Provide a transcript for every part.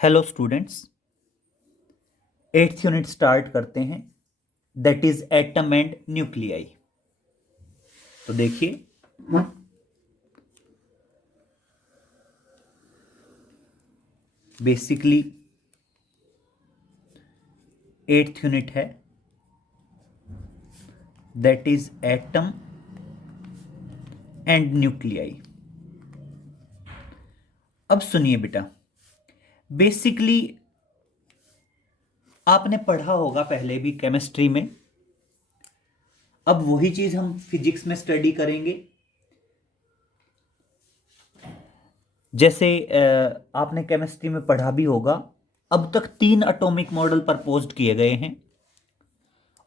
Hello students, 8th unit start करते हैं। That is atom and nuclei. तो देखिए, बेसिकली 8th यूनिट है, that is atom and nuclei. अब सुनिए बेटा, बेसिकली आपने पढ़ा होगा पहले भी केमिस्ट्री में। अब वही चीज हम फिजिक्स में स्टडी करेंगे। जैसे आपने केमिस्ट्री में पढ़ा भी होगा, अब तक 3 एटॉमिक मॉडल प्रपोज्ड किए गए हैं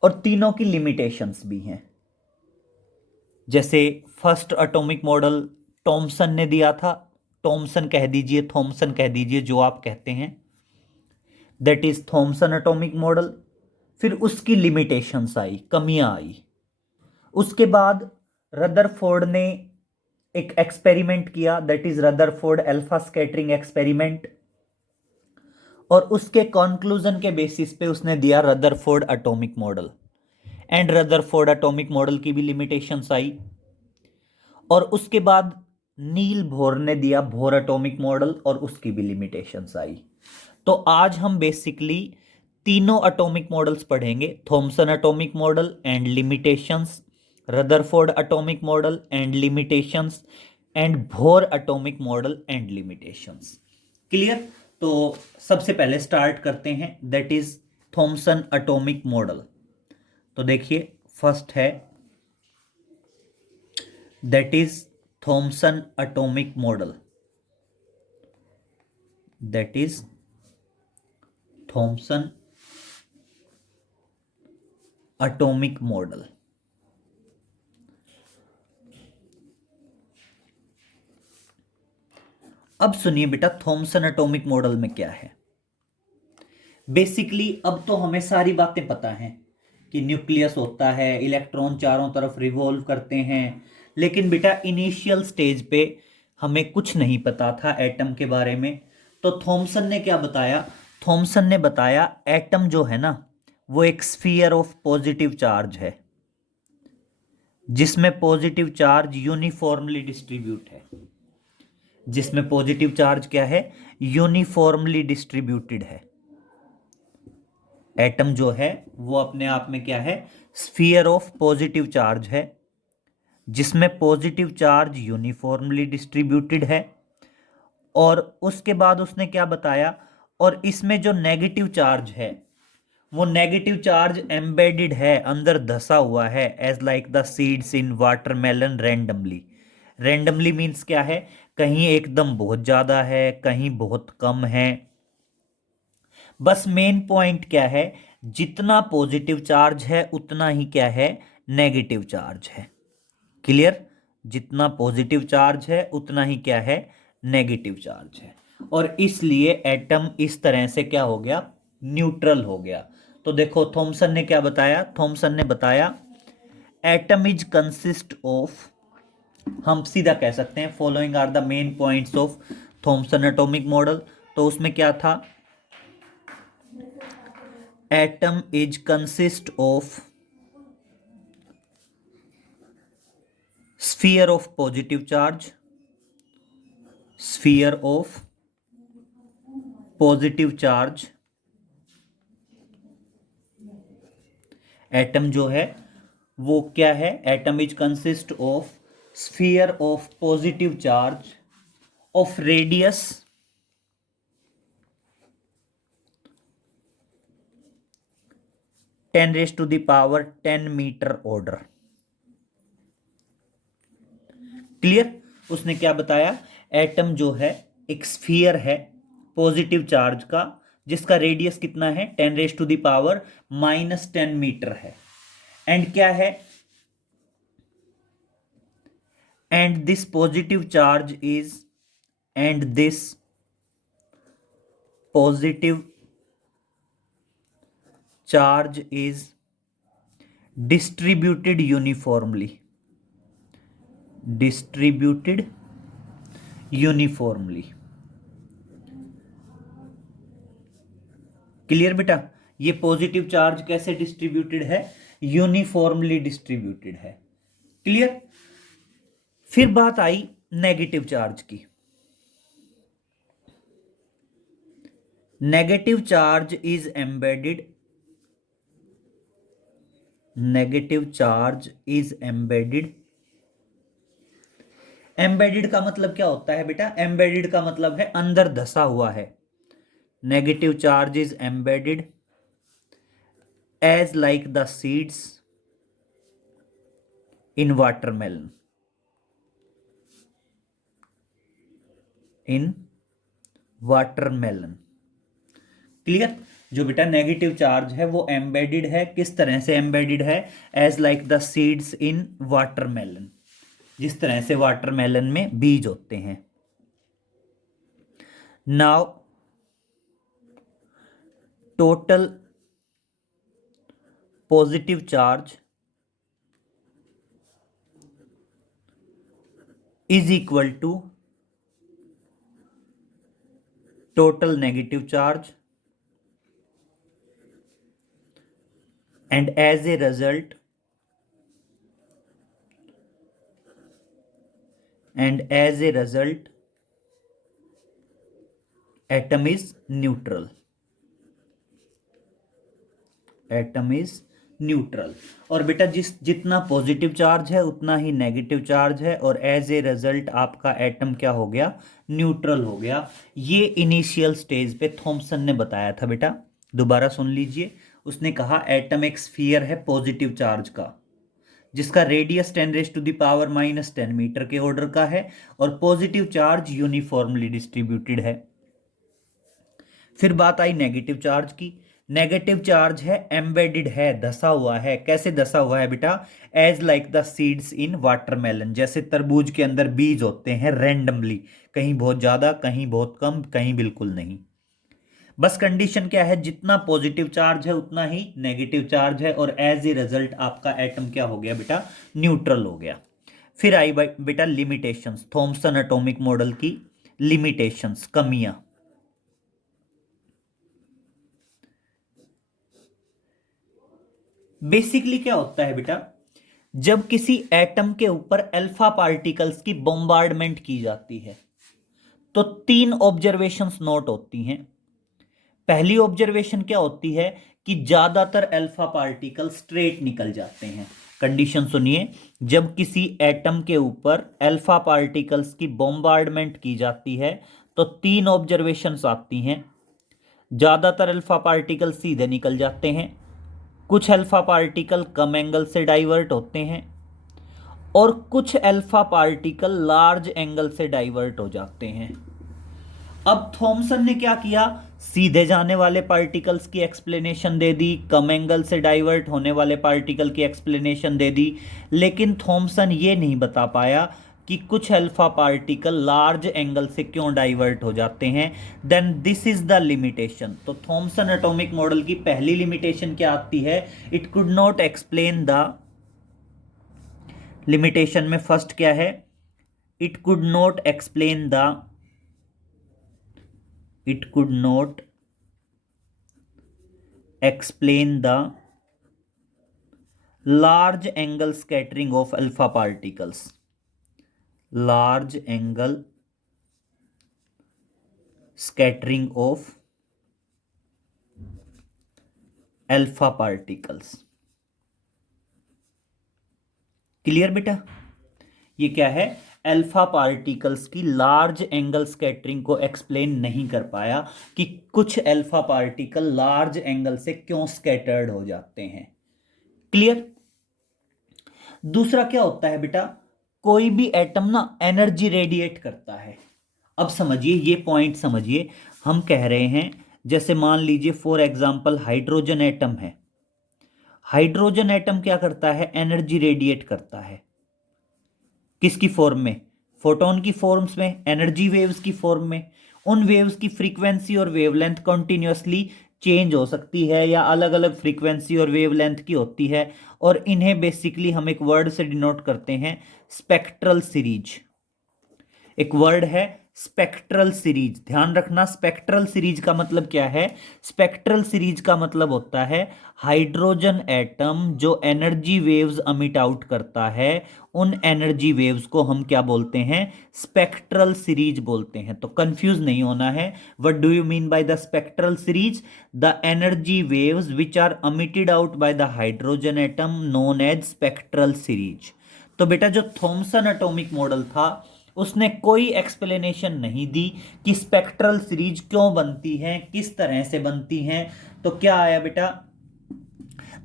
और तीनों की लिमिटेशंस भी हैं। जैसे फर्स्ट एटॉमिक मॉडल थॉमसन ने दिया था। थॉमसन कह दीजिए, थॉमसन कह दीजिए, जो आप कहते हैं, that is Thomson atomic model. फिर उसकी लिमिटेशंस आई, कमियां आई। उसके बाद रदरफोर्ड ने एक एक्सपेरिमेंट किया, that is Rutherford alpha scattering experiment, और उसके कंक्लूजन के बेसिस पे उसने दिया Rutherford atomic model. And Rutherford atomic model की भी लिमिटेशंस आई। और उसके बाद नील बोर ने दिया बोर एटॉमिक मॉडल और उसकी भी लिमिटेशंस आई। तो आज हम बेसिकली तीनों एटॉमिक मॉडल्स पढ़ेंगे, Thomson atomic model and limitations, Rutherford atomic model and limitations, and Bohr atomic model and limitations. Clear? तो सबसे पहले स्टार्ट करते हैं, that is Thomson atomic model. तो देखिए, फर्स्ट है that is Thomson atomic model, that is Thomson atomic model. अब सुनिए बेटा, थॉमसन एटॉमिक मॉडल में क्या है। बेसिकली अब तो हमें सारी बातें पता हैं कि न्यूक्लियस होता है, इलेक्ट्रॉन चारों तरफ रिवॉल्व करते हैं। लेकिन बेटा इनिशियल स्टेज पे हमें कुछ नहीं पता था एटम के बारे में। तो थॉमसन ने क्या बताया? थॉमसन ने बताया एटम जो है ना, वो एक स्फीयर ऑफ पॉजिटिव चार्ज है, जिसमें पॉजिटिव चार्ज यूनिफॉर्मली डिस्ट्रीब्यूट है। जिसमें पॉजिटिव चार्ज क्या है? यूनिफॉर्मली डिस्ट्रीब्यूटेड है। एटम जो है वो अपने आप में क्या है? स्फीयर ऑफ पॉजिटिव चार्ज है, जिसमें पॉजिटिव चार्ज यूनिफॉर्मली डिस्ट्रीब्यूटेड है। और उसके बाद उसने क्या बताया? और इसमें जो नेगेटिव चार्ज है, वो नेगेटिव चार्ज एम्बेडेड है, अंदर धसा हुआ है, as like the seeds in watermelon randomly. Randomly means क्या है? कहीं एकदम बहुत ज्यादा है, कहीं बहुत कम है। बस मेन पॉइंट क्या है? जितना पॉजिटिव चार्ज है उतना ही क्या है? नेगेटिव चार्ज है। क्लियर? जितना पॉजिटिव चार्ज है उतना ही क्या है? नेगेटिव चार्ज है। और इसलिए एटम इस तरह से क्या हो गया? न्यूट्रल हो गया। तो देखो थॉमसन ने क्या बताया? थॉमसन ने बताया एटम इज कंसिस्ट ऑफ, हम सीधा कह सकते हैं, following are the main points of Thomson atomic model. तो उसमें क्या था? atom is consist of sphere of positive charge, sphere of positive charge। Atom जो है वो क्या है? Atom is consist of sphere of positive charge of radius 10⁻10 metre order. Clear? उसने क्या बताया? एटम जो है एक स्फीयर है पॉजिटिव चार्ज का, जिसका रेडियस कितना है? 10⁻−10 मीटर है। एंड क्या है? And this positive charge is, and this positive charge is distributed uniformly, distributed uniformly. Clear बेटा? ये पॉजिटिव चार्ज कैसे डिस्ट्रीब्यूटेड है? यूनिफॉर्मली डिस्ट्रीब्यूटेड है। क्लियर? फिर बात आई नेगेटिव चार्ज की। Negative charge is embedded, negative charge is embedded. Embedded का मतलब क्या होता है बेटा? एम्बेडेड का मतलब है अंदर धसा हुआ है। Negative charge is embedded as like the seeds in watermelon, in watermelon. Clear? जो बेटा नेगेटिव चार्ज है वो एम्बेडेड है। किस तरह से एम्बेडेड है? As like the seeds in watermelon, जिस तरह से वाटरमेलन में बीज होते हैं। Now total positive charge is equal to total negative charge, and as a result atom is neutral, atom is neutral. और बेटा जितना पॉजिटिव चार्ज है उतना ही नेगेटिव चार्ज है, और एज ए रिजल्ट आपका एटम क्या हो गया? न्यूट्रल हो गया। ये इनिशियल स्टेज पे थॉमसन ने बताया था बेटा, दोबारा सुन लीजिए। उसने कहा एटम एक स्फीयर है पॉजिटिव चार्ज का, जिसका रेडियस 10⁻⁻10 मीटर के ऑर्डर का है, और पॉजिटिव चार्ज यूनिफॉर्मली डिस्ट्रीब्यूटेड है। फिर बात आई नेगेटिव चार्ज की। नेगेटिव चार्ज है एम्बेडेड है, धसा हुआ है। कैसे धसा हुआ है बेटा? As like the seeds in watermelon, जैसे तरबूज के अंदर बीज होते हैं रैंडमली, कहीं बहुत ज्यादा, कहीं बहुत कम, कहीं बिल्कुल नहीं। बस कंडीशन क्या है? जितना पॉजिटिव चार्ज है उतना ही नेगेटिव चार्ज है, और एज ए रिजल्ट आपका एटम क्या हो गया बेटा? न्यूट्रल हो गया। फिर आई बेटा लिमिटेशंस, थॉमसन एटॉमिक मॉडल की लिमिटेशंस, कमियां। बेसिकली क्या होता है बेटा? जब किसी एटम के ऊपर अल्फा पार्टिकल्स की बॉम्बार्डमेंट की जाती है तो 3 ऑब्जर्वेशंस नोट होती हैं। पहली ऑब्जर्वेशन क्या होती है कि ज्यादातर अल्फा पार्टिकल स्ट्रेट निकल जाते हैं। कंडीशन सुनिए, जब किसी एटम के ऊपर अल्फा पार्टिकल्स की बॉम्बार्डमेंट की जाती है तो 3 ऑब्जर्वेशंस आती हैं। ज्यादातर अल्फा पार्टिकल सीधे निकल जाते हैं, कुछ अल्फा पार्टिकल कम एंगल से डाइवर्ट होते हैं, और कुछ अल्फा पार्टिकल लार्ज एंगल से डाइवर्ट हो जाते हैं। अब थॉमसन ने क्या किया? सीधे जाने वाले पार्टिकल्स की एक्सप्लेनेशन दे दी, कम एंगल से डाइवर्ट होने वाले पार्टिकल की एक्सप्लेनेशन दे दी, लेकिन थॉमसन ये नहीं बता पाया कि कुछ अल्फा पार्टिकल लार्ज एंगल से क्यों डाइवर्ट हो जाते हैं। Then this is the limitation. तो थॉमसन एटॉमिक मॉडल की पहली लिमिटेशन क्या आती है? It could not explain the, limitation में फर्स्ट क्या है? It could not explain the, it could not explain the large angle scattering of alpha particles, large angle scattering of alpha particles। Clear बेटा? ये क्या है? अल्फा पार्टिकल्स की large angle scattering को explain नहीं कर पाया कि कुछ अल्फा पार्टिकल लार्ज एंगल से क्यों स्कैटर्ड हो जाते हैं। क्लियर? दूसरा क्या होता है बेटा? कोई भी एटम ना एनर्जी रेडिएट करता है। अब समझिए, ये पॉइंट समझिए। हम कह रहे हैं, जैसे मान लीजिए फॉर एग्जांपल हाइड्रोजन एटम है। हाइड्रोजन एटम क्या करता है? एनर्जी रेडिएट करता है। किसकी फॉर्म में? फोटोन की फॉर्म्स में, एनर्जी वेव्स की फॉर्म में। उन वेव्स की फ्रीक्वेंसी और वेवलेंथ कंटिन्यूअसली चेंज हो सकती है, या अलग अलग फ्रीक्वेंसी और वेवलेंथ की होती है, और इन्हें बेसिकली हम एक वर्ड से डिनोट करते हैं, स्पेक्ट्रल सीरीज। एक वर्ड है स्पेक्ट्रल सीरीज। ध्यान रखना, स्पेक्ट्रल सीरीज का मतलब क्या है? स्पेक्ट्रल सीरीज का मतलब होता है हाइड्रोजन एटम जो एनर्जी वेव्स अमिट आउट करता है, उन एनर्जी वेव्स को हम क्या बोलते हैं? स्पेक्ट्रल सीरीज बोलते हैं। तो कंफ्यूज नहीं होना है। What do you mean by the spectral series? The energy waves which are emitted out by the hydrogen atom known as spectral series. तो बेटा जो थॉमसन एटॉमिक मॉडल था उसने कोई एक्सप्लेनेशन नहीं दी कि स्पेक्ट्रल सीरीज क्यों बनती हैं, किस तरह से बनती हैं। तो क्या आया बेटा?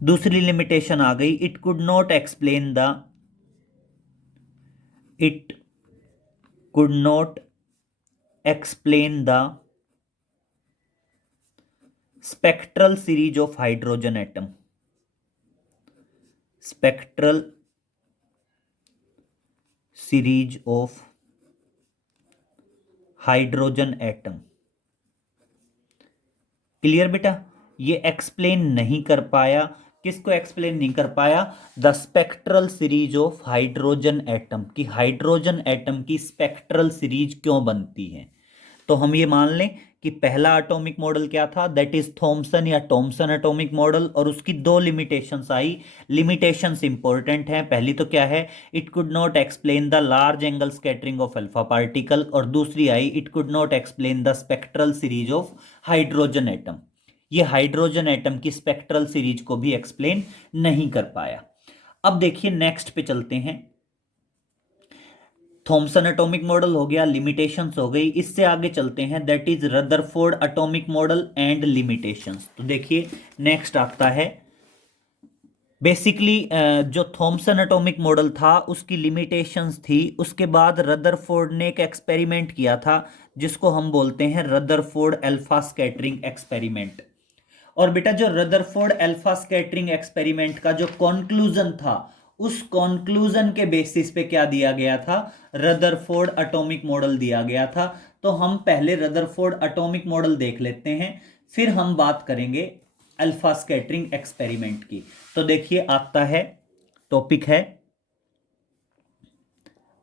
दूसरी लिमिटेशन आ गई, it could not explain the it could not explain the spectral series of hydrogen atom. Spectral series of hydrogen atom. Clear बेटा? ये एक्सप्लेन नहीं कर पाया। किसको एक्सप्लेन नहीं कर पाया? The spectral series of hydrogen atom, की हाइड्रोजन एटम की स्पेक्ट्रल सीरीज क्यों बनती है। तो हम ये मान लें कि पहला एटॉमिक मॉडल क्या था? दैट इज थॉमसन या थॉमसन एटॉमिक मॉडल, और उसकी दो लिमिटेशंस आई। लिमिटेशंस इंपॉर्टेंट हैं। पहली तो क्या है? It could not explain the large angle scattering of alpha particle, और दूसरी I it could not explain the spectral series of hydrogen atom. ये हाइड्रोजन एटम की स्पेक्ट्रल सीरीज को भी एक्सप्लेन नहीं कर पाया। अब देखिए नेक्स्ट पे चलते हैं। थॉमसन एटॉमिक मॉडल हो गया, लिमिटेशंस हो गई। इससे आगे चलते हैं, that is Rutherford atomic model and limitations. तो देखिए नेक्स्ट आता है बेसिकली जो थॉमसन एटॉमिक मॉडल था उसकी लिमिटेशंस थी। उसके बाद रदरफोर्ड ने एक एक्सपेरिमेंट किया था जिसको हम बोलते हैं रदरफोर्ड अल्फा स्कैटरिंग एक्सपेरिमेंट। और बेटा जो रदरफोर्ड अल्फा स्कैटरिंग एक्सपेरिमेंट का जो कॉन्क्लूजन था, उस कॉन्क्लूजन के बेसिस पे क्या दिया गया था? रदरफोर्ड एटॉमिक मॉडल दिया गया था। तो हम पहले रदरफोर्ड एटॉमिक मॉडल देख लेते हैं, फिर हम बात करेंगे अल्फा स्कैटरिंग एक्सपेरिमेंट की। तो देखिए आता है, टॉपिक है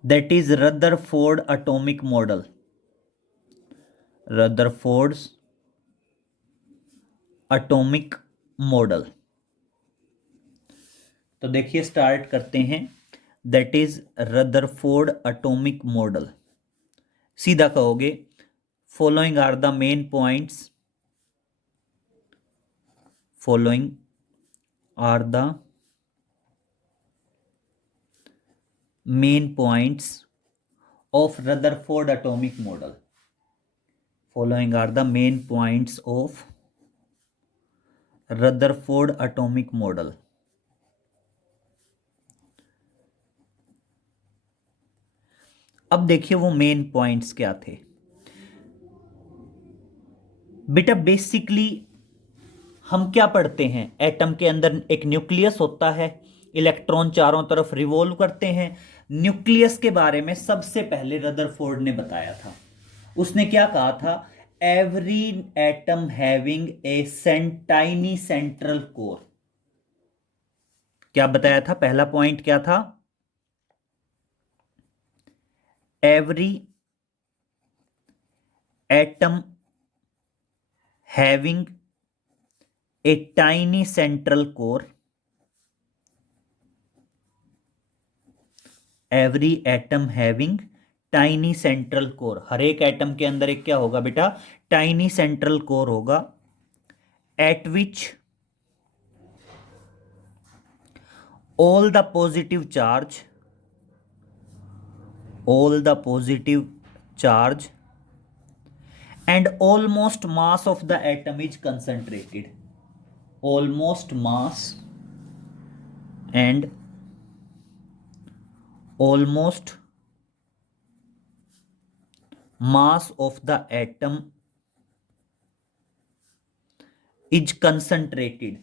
that is Rutherford atomic model. Rutherford's atomic model. तो देखिए स्टार्ट करते हैं, that is Rutherford atomic model. सीधा कहोगे following are the main points, following are the main points of Rutherford atomic model. Following are the main points of Rutherford atomic model. अब देखिए वो main points क्या थे बेटा। बेसिकली हम क्या पढ़ते हैं? एटम के अंदर एक न्यूक्लियस होता है, इलेक्ट्रॉन चारों तरफ रिवॉल्व करते हैं। न्यूक्लियस के बारे में सबसे पहले रदरफोर्ड ने बताया था। उसने क्या कहा था? Every atom having a tiny central core. क्या बताया था? पहला पॉइंट क्या था? Every atom having a tiny central core. Every atom having tiny central core. हर एक एटम के अंदर एक क्या होगा बेटा? टाइनी सेंट्रल कोर होगा। At which all the positive charge, all the positive charge and almost mass of the atom is concentrated. Almost mass and almost mass of the atom is concentrated।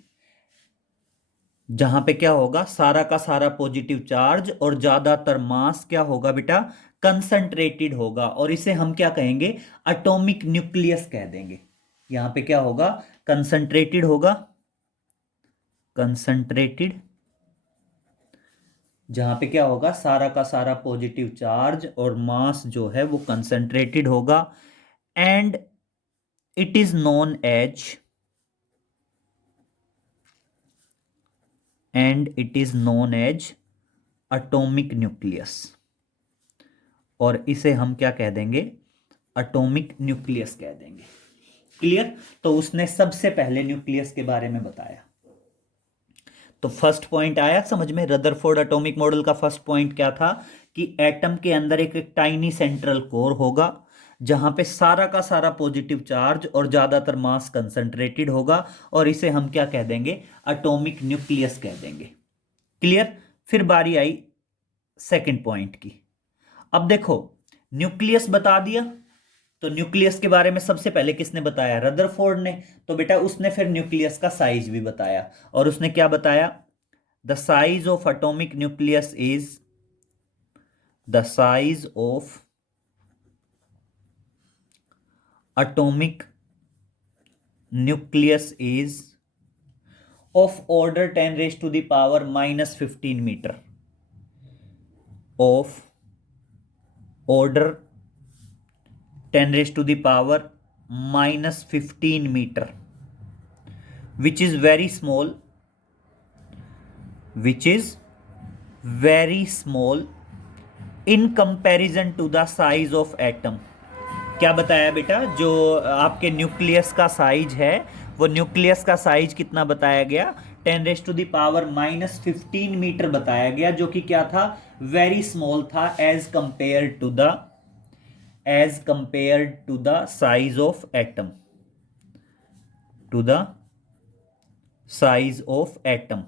जहां पे क्या होगा? सारा का सारा positive charge और ज्यादातर मास क्या होगा बेटा? कंसंट्रेटेड होगा। और इसे हम क्या कहेंगे? एटॉमिक न्यूक्लियस कह देंगे। यहां पे क्या होगा? कंसंट्रेटेड होगा, कंसंट्रेटेड जहां पे क्या होगा, सारा का सारा पॉजिटिव चार्ज और मास जो है वो कंसंट्रेटेड होगा, and it is known as atomic nucleus, और इसे हम क्या कह देंगे, एटॉमिक न्यूक्लियस कह देंगे। क्लियर? तो उसने सबसे पहले न्यूक्लियस के बारे में बताया। तो फर्स्ट पॉइंट आया समझ में। रदरफोर्ड एटॉमिक मॉडल का फर्स्ट पॉइंट क्या था कि एटम के अंदर एक टाइनी सेंट्रल कोर होगा, जहां पे सारा का सारा पॉजिटिव चार्ज और ज्यादातर मास कंसंट्रेटेड होगा, और इसे हम क्या कह देंगे, एटॉमिक न्यूक्लियस कह देंगे। क्लियर? फिर बारी आई सेकंड पॉइंट की। अब देखो, न्यूक्लियस बता दिया, तो न्यूक्लियस के बारे में सबसे पहले किसने बताया, रदरफोर्ड ने। तो बेटा उसने फिर न्यूक्लियस का साइज भी बताया, और उसने क्या बताया, the size of atomic nucleus is, the size of atomic nucleus is of order 10 raise to the power -15 metre, of order 10 raised to the power -15 metre, which is very small, which is very small in comparison to the size of atom। क्या बताया बेटा, जो आपके nucleus का size है, वो nucleus का size कितना बताया गया, 10 raise to the power -15 metre बताया गया, जो कि क्या था, वेरी स्मॉल था as compared to the size of atom, to the size of atom।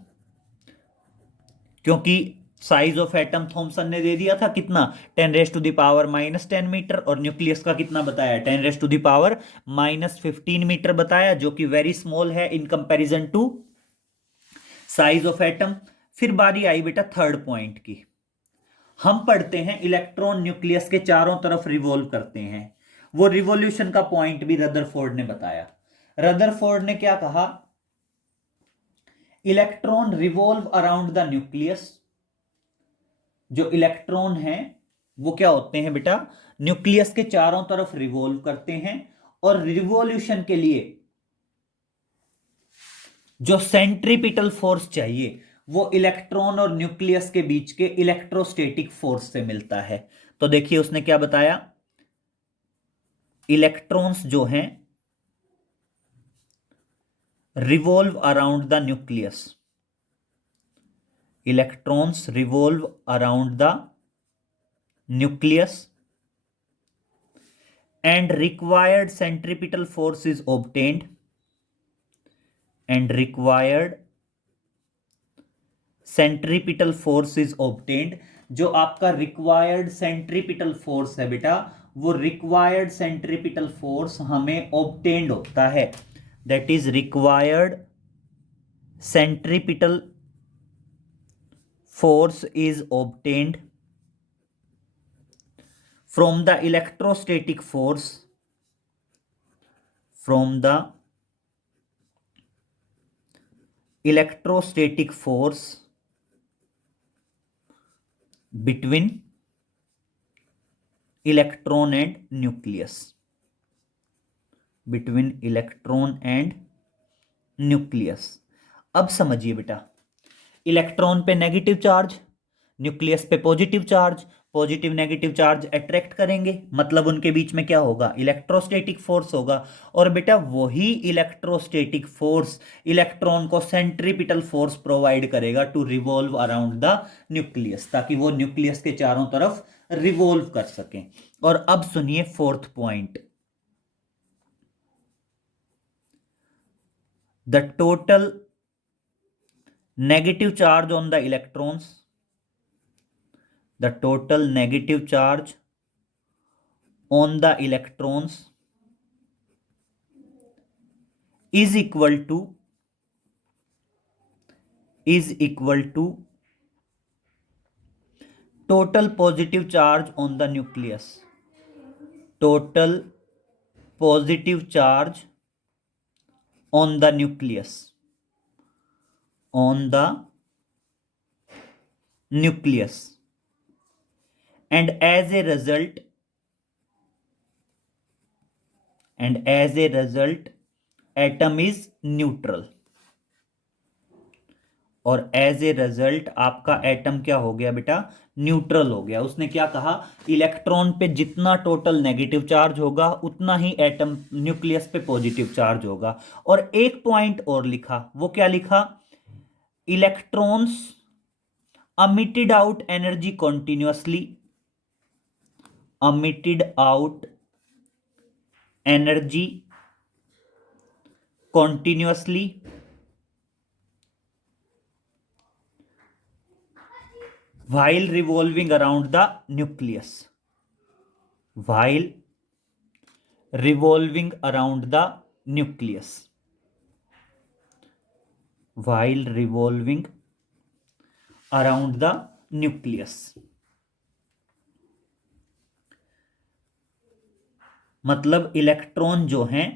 क्योंकि साइज ऑफ एटम थॉमसन ने दे दिया था कितना, 10 raise to the power -10 metre, और न्यूक्लियस का कितना बताया, 10 raise to the power -15 metre बताया, जो कि वेरी स्मॉल है in comparison to size of atom. फिर बारी आई बेटा थर्ड पॉइंट की। हम पढ़ते हैं इलेक्ट्रॉन न्यूक्लियस के चारों तरफ रिवॉल्व करते हैं, वो रिवॉल्यूशन का पॉइंट भी रदरफोर्ड ने बताया। रदरफोर्ड ने क्या कहा, electron revolve around the nucleus. जो इलेक्ट्रॉन हैं वो क्या होते हैं बेटा, न्यूक्लियस के चारों तरफ रिवॉल्व करते हैं, और रिवॉल्यूशन के लिए जो सेंट्रीपिटल फोर्स चाहिए वो इलेक्ट्रॉन और न्यूक्लियस के बीच के इलेक्ट्रोस्टैटिक फोर्स से मिलता है। तो देखिए उसने क्या बताया, इलेक्ट्रॉन्स जो हैं revolve around the nucleus, electrons revolve around the nucleus and required centripetal force is obtained, and required centripetal force is obtained। जो आपका रिक्वायर्ड सेंट्रीपिटल फोर्स है बेटा, वो रिक्वायर्ड सेंट्रीपिटल फोर्स हमें ऑब्टेन्ड होता है, that is required centripetal force is obtained from the electrostatic force, from the electrostatic force between electron and nucleus, between electron and nucleus। अब समझिए बेटा, इलेक्ट्रॉन पे नेगेटिव चार्ज, न्यूक्लियस पे positive charge, positive negative charge attract करेंगे, मतलब उनके बीच में क्या होगा, इलेक्ट्रोस्टैटिक फोर्स होगा। और बेटा वही इलेक्ट्रोस्टैटिक फोर्स इलेक्ट्रॉन को सेंट्रीपिटल फोर्स प्रोवाइड करेगा to revolve around the nucleus, ताकि वो न्यूक्लियस के चारों तरफ रिवॉल्व कर सकें। और अब सुनिए fourth point, the total negative charge on the electrons, the total negative charge on the electrons is equal to total positive charge on the nucleus, total positive charge on the nucleus, on the nucleus, and as a result atom is neutral, और as a result आपका atom क्या हो गया बेटा, neutral हो गया। उसने क्या कहा, इलेक्ट्रॉन पे जितना टोटल नेगेटिव चार्ज होगा उतना ही एटम न्यूक्लियस पे पॉजिटिव चार्ज होगा। और एक पॉइंट और लिखा, वो क्या लिखा, electrons emitted out energy continuously, emitted out energy continuously while revolving around the nucleus, while revolving around the nucleus, while revolving around the nucleus। मतलब इलेक्ट्रॉन जो हैं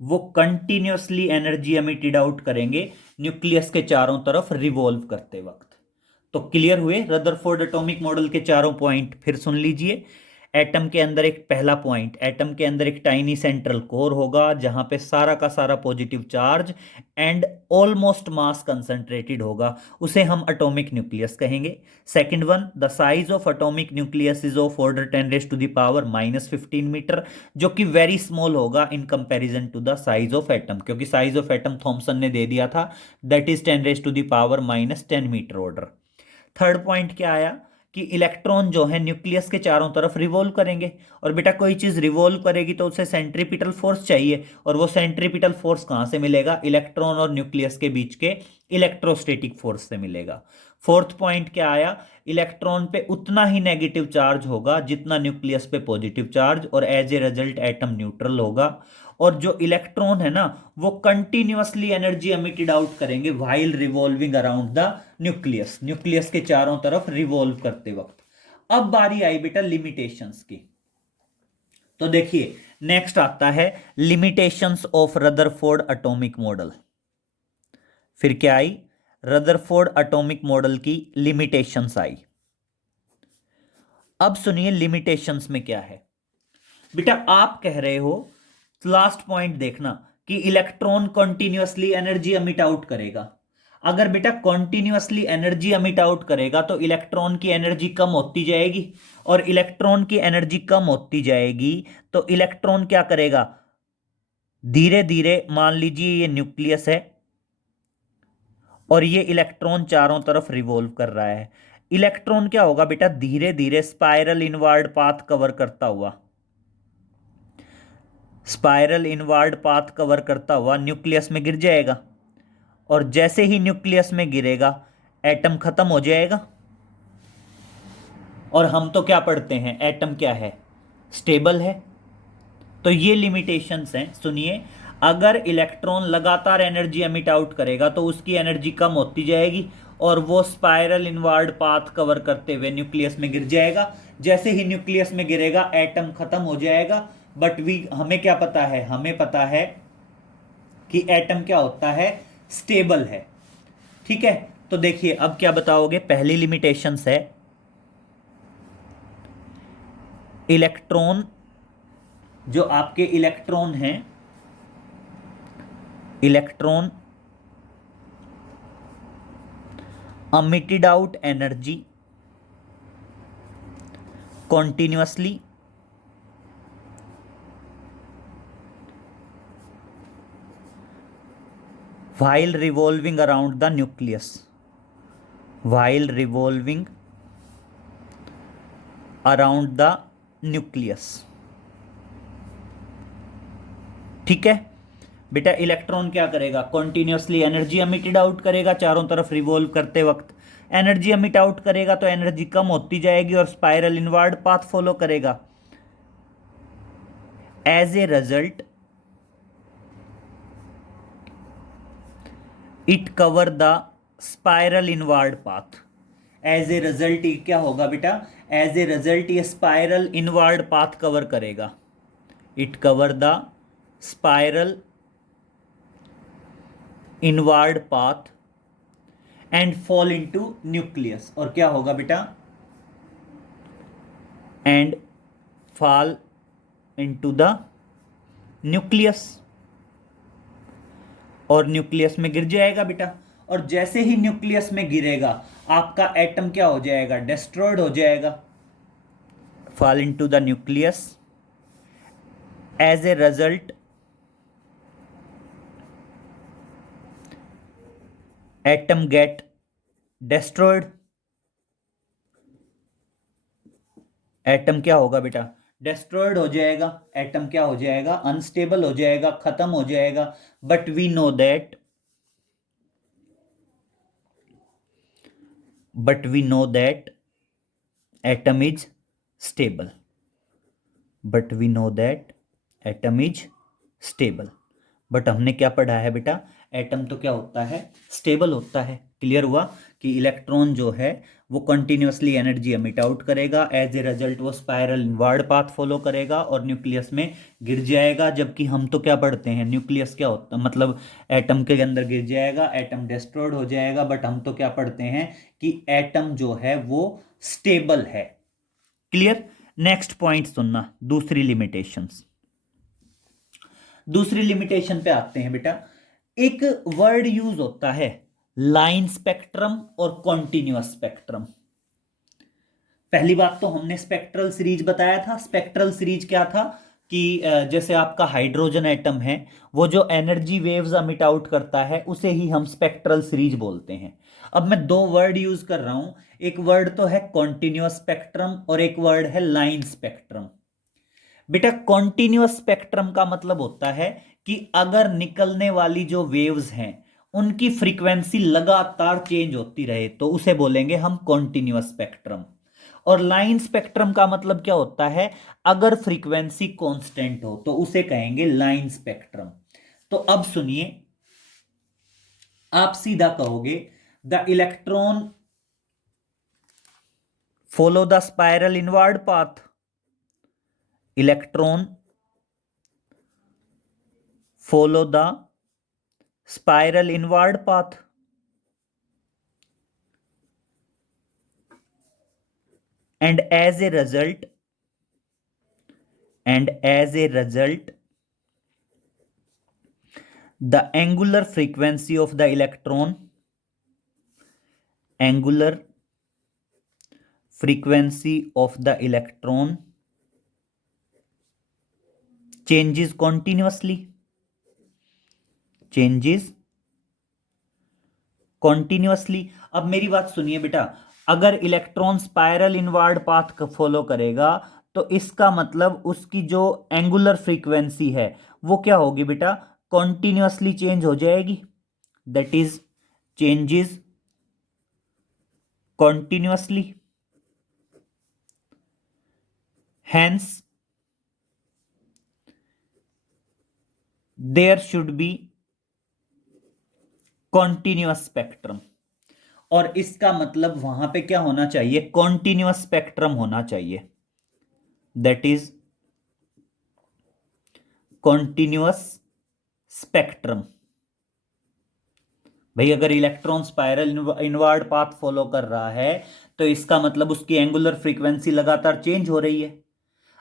वो कंटिन्यूअसली एनर्जी एमिटेड आउट करेंगे न्यूक्लियस के चारों तरफ रिवॉल्व करते वक्त। तो क्लियर हुए रदरफोर्ड एटॉमिक मॉडल के चारों पॉइंट, फिर सुन लीजिए। एटम के अंदर एक पहला पॉइंट, एटम के अंदर एक टाइनी सेंट्रल कोर होगा जहां पे सारा का सारा positive charge and almost mass concentrated होगा, उसे हम एटॉमिक न्यूक्लियस कहेंगे। Second one, the size of atomic nucleus is of order 10⁻⁻15 metre, जो कि वेरी स्मॉल होगा in comparison to the size of atom, क्योंकि साइज ऑफ एटम थॉमसन ने दे दिया था, that is 10⁻⁻10 metre order. Third point क्या आया कि इलेक्ट्रॉन जो है न्यूक्लियस के चारों तरफ रिवॉल्व करेंगे, और बेटा कोई चीज रिवॉल्व करेगी तो उसे सेंट्रीपिटल फोर्स चाहिए, और वो सेंट्रीपिटल फोर्स कहां से मिलेगा, इलेक्ट्रॉन और न्यूक्लियस के बीच के इलेक्ट्रोस्टैटिक फोर्स से मिलेगा। फोर्थ पॉइंट क्या आया, इलेक्ट्रॉन पे उतना ही नेगेटिव चार्ज होगा जितना न्यूक्लियस पे पॉजिटिव चार्ज, और as a result atom neutral होगा। और जो इलेक्ट्रॉन है ना वो कंटिन्यूअसली एनर्जी एमिटेड आउट करेंगे while revolving around the nucleus, nucleus के चारों तरफ रिवॉल्व करते वक्त। अब बारी आई बेटा लिमिटेशंस की। तो देखिए नेक्स्ट आता है limitations of Rutherford atomic model. फिर क्या आई, रदरफोर्ड एटॉमिक मॉडल की लिमिटेशंस आई। अब सुनिए लिमिटेशंस में क्या है। बेटा आप कह रहे हो, लास्ट पॉइंट देखना, कि electron continuously energy emit out करेगा। अगर बेटा कंटिन्यूअसली एनर्जी एमिट आउट करेगा तो इलेक्ट्रॉन की एनर्जी कम होती जाएगी, और इलेक्ट्रॉन की एनर्जी कम होती जाएगी तो इलेक्ट्रॉन क्या करेगा, धीरे धीरे, मान लीजिए ये न्यूक्लियस है और ये इलेक्ट्रॉन चारों तरफ रिवॉल्व कर रहा है, इलेक्ट्रॉन क्या होगा बेटा, धीरे धीरे स्पाइरल इनवर्ड पाथ कवर करता हुआ, स्पाइरल इनवर्ड पाथ कवर करता हुआ न्यूक्लियस में गिर जाएगा, और जैसे ही न्यूक्लियस में गिरेगा एटम खत्म हो जाएगा। और हम तो क्या पढ़ते हैं, एटम क्या है, स्टेबल है। तो ये लिमिटेशंस हैं, सुनिए। अगर इलेक्ट्रॉन लगातार एनर्जी एमिट आउट करेगा तो उसकी एनर्जी कम होती जाएगी और वो स्पाइरल इनवर्ड पाथ कवर करते हुए न्यूक्लियस में गिर जाएगा। जैसे ही न्यूक्लियस में गिरेगा एटम खत्म हो जाएगा। बट हमें क्या पता है, हमें पता है कि एटम क्या होता है, स्टेबल है। ठीक है, तो देखिए अब क्या बताओगे। पहली लिमिटेशंस है, इलेक्ट्रॉन, जो आपके इलेक्ट्रॉन हैं, electron emitted out energy continuously while revolving around the nucleus, while revolving around the nucleus। ठीक है बेटा, इलेक्ट्रॉन क्या करेगा, कॉन्टिन्यूसली एनर्जी एमिटेड आउट करेगा चारों तरफ रिवॉल्व करते वक्त। एनर्जी एमिट आउट करेगा तो एनर्जी कम होती जाएगी और स्पाइरल इनवर्ड पाथ फॉलो करेगा। As a result it cover the spiral inward path. As a result क्या होगा बेटा, एज ए रिजल्ट ये स्पाइरल इनवर्ड पाथ कवर करेगा। It cover the spiral inward path and fall into nucleus, और क्या होगा बेटा, and fall into the nucleus, और न्यूक्लियस में गिर जाएगा बेटा। और जैसे ही न्यूक्लियस में गिरेगा आपका एटम क्या हो जाएगा, डिस्ट्रॉयड हो जाएगा, fall into the nucleus, as a result atom get destroyed, atom क्या होगा बेटा, डिस्ट्रॉयड हो जाएगा, एटम क्या हो जाएगा, अनस्टेबल हो जाएगा, खत्म हो जाएगा। But we know that, but we know that atom is stable, but we know that atom is stable, but हमने क्या पढ़ा है बेटा, एटम तो क्या होता है, स्टेबल होता है। क्लियर हुआ कि इलेक्ट्रॉन जो है वो कंटिन्यूअसली एनर्जी एमिट आउट करेगा, एज ए रिजल्ट वो स्पाइरल इनवर्ड पाथ फॉलो करेगा और न्यूक्लियस में गिर जाएगा। जबकि हम तो क्या पढ़ते हैं, न्यूक्लियस क्या होता है, मतलब एटम के अंदर गिर जाएगा, एटम डिस्ट्रॉयड हो जाएगा। बट हम तो क्या पढ़ते हैं कि एटम जो है वो स्टेबल है। क्लियर। नेक्स्ट पॉइंट सुनना, दूसरी लिमिटेशंस। दूसरी लिमिटेशन पे आते हैं बेटा। एक वर्ड यूज होता है लाइन स्पेक्ट्रम और कॉन्टिन्यूअस स्पेक्ट्रम। पहली बात तो हमने स्पेक्ट्रल सीरीज बताया था। स्पेक्ट्रल सीरीज क्या था कि जैसे आपका हाइड्रोजन एटम है, वो जो एनर्जी वेव्स एमिट आउट करता है उसे ही हम स्पेक्ट्रल सीरीज बोलते हैं। अब मैं दो वर्ड यूज कर रहा हूं, एक वर्ड तो है कॉन्टिन्यूअस स्पेक्ट्रम और एक वर्ड है लाइन स्पेक्ट्रम। बेटा कॉन्टिन्यूअस स्पेक्ट्रम का मतलब होता है कि अगर निकलने वाली जो वेव्स हैं उनकी फ्रीक्वेंसी लगातार चेंज होती रहे तो उसे बोलेंगे हम कॉन्टिन्यूअस स्पेक्ट्रम। और लाइन स्पेक्ट्रम का मतलब क्या होता है, अगर फ्रीक्वेंसी कांस्टेंट हो तो उसे कहेंगे लाइन स्पेक्ट्रम। तो अब सुनिए, आप सीधा कहोगे the electron follow the spiral inward path, electron follow the spiral inward path, and as a result the angular frequency of the electron changes continuously, अब मेरी बात सुनिए बेटा, अगर electron spiral inward path follow करेगा तो इसका मतलब उसकी जो एंगुलर फ्रीक्वेंसी है वो क्या होगी बेटा, कॉन्टिन्यूअसली चेंज हो जाएगी। That is changes continuously, hence there should be continuous spectrum। और इसका मतलब वहां पे क्या होना चाहिए, कॉन्टिन्यूअस स्पेक्ट्रम होना चाहिए, दैट इज कॉन्टिन्यूअस स्पेक्ट्रम। भाई अगर electron spiral inward path follow कर रहा है तो इसका मतलब उसकी एंगुलर फ्रीक्वेंसी लगातार चेंज हो रही है।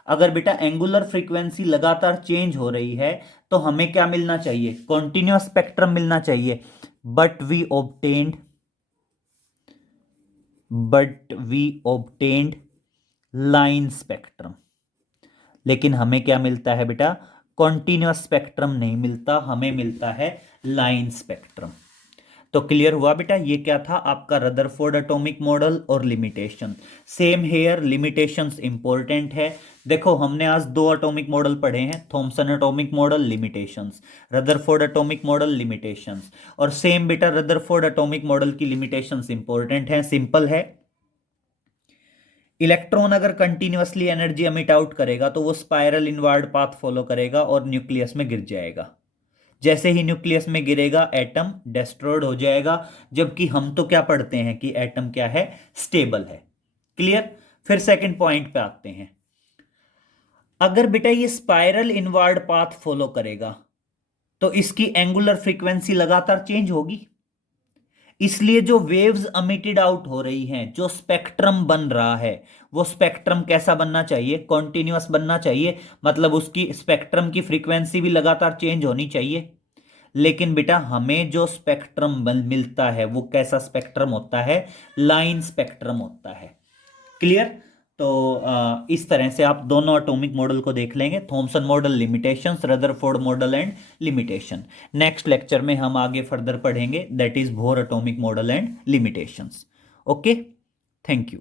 अगर बेटा एंगुलर फ्रीक्वेंसी लगातार चेंज हो रही है तो हमें क्या मिलना चाहिए, कॉन्टिन्यूअस स्पेक्ट्रम मिलना चाहिए। But we obtained line spectrum. लेकिन हमें क्या मिलता है बेटा, कॉन्टिन्यूअस स्पेक्ट्रम नहीं मिलता, हमें मिलता है लाइन स्पेक्ट्रम। तो क्लियर हुआ बेटा, ये क्या था आपका रदरफोर्ड एटॉमिक मॉडल और limitation. Same here, limitations important है। देखो हमने आज दो एटॉमिक मॉडल पढ़े हैं, Thomson atomic model, limitations, Rutherford atomic model, limitations. और सेम बेटा रदरफोर्ड एटॉमिक मॉडल की लिमिटेशंस इंपॉर्टेंट है। सिंपल है, इलेक्ट्रॉन अगर कंटिन्यूअसली एनर्जी एमिट आउट करेगा तो वो स्पाइरल इनवर्ड पाथ फॉलो करेगा और न्यूक्लियस में गिर जाएगा। जैसे ही न्यूक्लियस में गिरेगा एटम डिस्ट्रॉयड हो जाएगा। जबकि हम तो क्या पढ़ते हैं कि एटम क्या है, स्टेबल है। क्लियर। फिर सेकंड पॉइंट पे आते हैं, अगर बेटा ये स्पाइरल इनवर्ड पाथ फॉलो करेगा तो इसकी एंगुलर फ्रीक्वेंसी लगातार चेंज होगी। इसलिए जो वेव्स अमिटेड आउट हो रही हैं, जो स्पेक्ट्रम बन रहा है, वो स्पेक्ट्रम कैसा बनना चाहिए? कॉन्टिन्यूअस बनना चाहिए, मतलब उसकी स्पेक्ट्रम की फ्रीक्वेंसी भी लगातार चेंज होनी चाहिए। लेकिन बेटा हमें जो स्पेक्ट्रम मिलता है वो कैसा स्पेक्ट्रम होता है? लाइन स्पेक्ट्रम होता है। क्लियर? तो इस तरह से आप दोनों एटॉमिक मॉडल को देख लेंगे, Thompson model limitations, Rutherford model and limitation. Next lecture में हम आगे फर्दर पढ़ेंगे, that is bore atomic model and limitations. Okay, thank you.